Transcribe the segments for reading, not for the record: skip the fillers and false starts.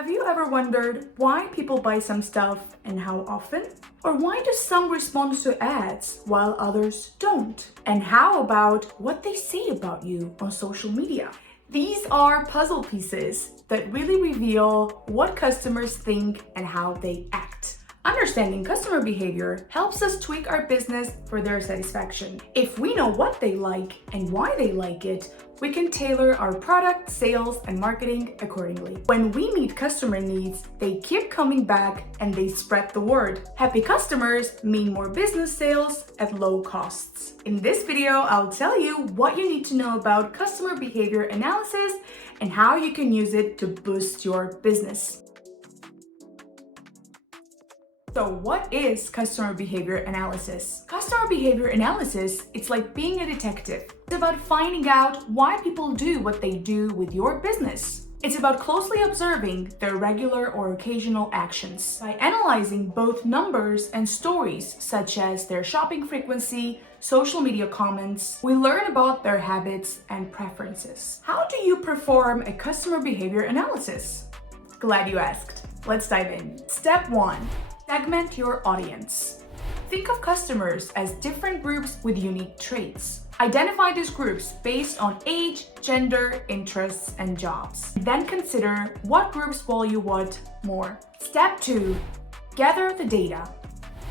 Have you ever wondered why people buy some stuff and how often? Or why do some respond to ads while others don't? And how about what they say about you on social media? These are puzzle pieces that really reveal what customers think and how they act. Understanding customer behavior helps us tweak our business for their satisfaction. If we know what they like and why they like it, we can tailor our product, sales, and marketing accordingly. When we meet customer needs, they keep coming back and they spread the word. Happy customers mean more business sales at low costs. In this video, I'll tell you what you need to know about customer behavior analysis and how you can use it to boost your business. So what is customer behavior analysis? Customer behavior analysis, it's like being a detective. It's about finding out why people do what they do with your business. It's about closely observing their regular or occasional actions. By analyzing both numbers and stories, such as their shopping frequency, social media comments, we learn about their habits and preferences. How do you perform a customer behavior analysis? Glad you asked. Let's dive in. Step 1. Segment your audience. Think of customers as different groups with unique traits. Identify these groups based on age, gender, interests, and jobs. Then consider what groups value what more. Step 2. Gather the data.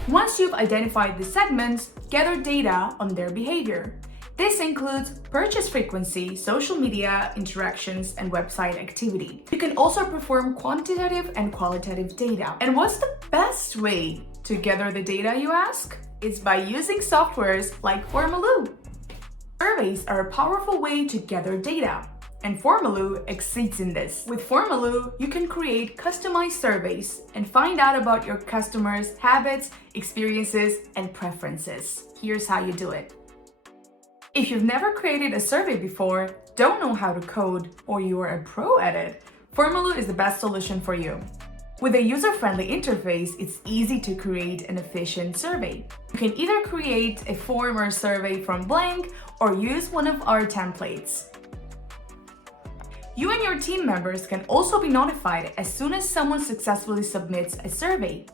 Once you've identified the segments, gather data on their behavior. This includes purchase frequency, social media interactions, and website activity. You can also perform quantitative and qualitative data. And what's the best way to gather the data, you ask? It's by using softwares like Formaloo. Surveys are a powerful way to gather data, and Formaloo exceeds in this. With Formaloo, you can create customized surveys and find out about your customers' habits, experiences, and preferences. Here's how you do it. If you've never created a survey before, don't know how to code, or you are a pro at it, Formaloo is the best solution for you. With a user-friendly interface, it's easy to create an efficient survey. You can either create a form or survey from blank or use one of our templates. You and your team members can also be notified as soon as someone successfully submits a survey.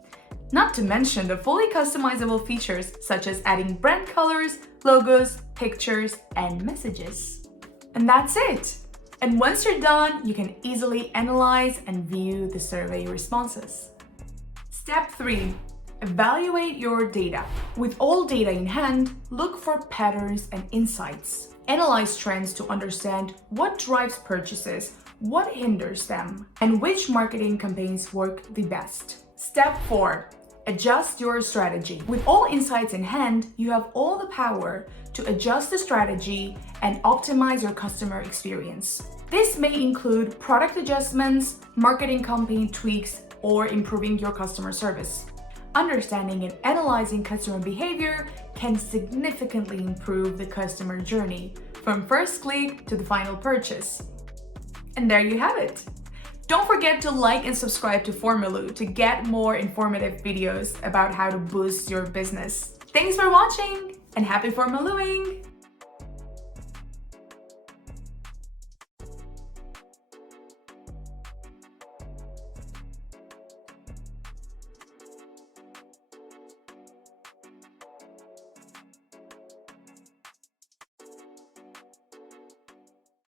Not to mention the fully customizable features such as adding brand colors, logos, pictures, and messages. And that's it! And once you're done, you can easily analyze and view the survey responses. Step 3. Evaluate your data. With all data in hand, look for patterns and insights. Analyze trends to understand what drives purchases, what hinders them, and which marketing campaigns work the best. Step 4. Adjust your strategy. With all insights in hand, you have all the power to adjust the strategy and optimize your customer experience. This may include product adjustments, marketing campaign tweaks, or improving your customer service. Understanding and analyzing customer behavior can significantly improve the customer journey, from first click to the final purchase. And there you have it. Don't forget to like and subscribe to Formaloo to get more informative videos about how to boost your business. Thanks for watching and happy Formalooing!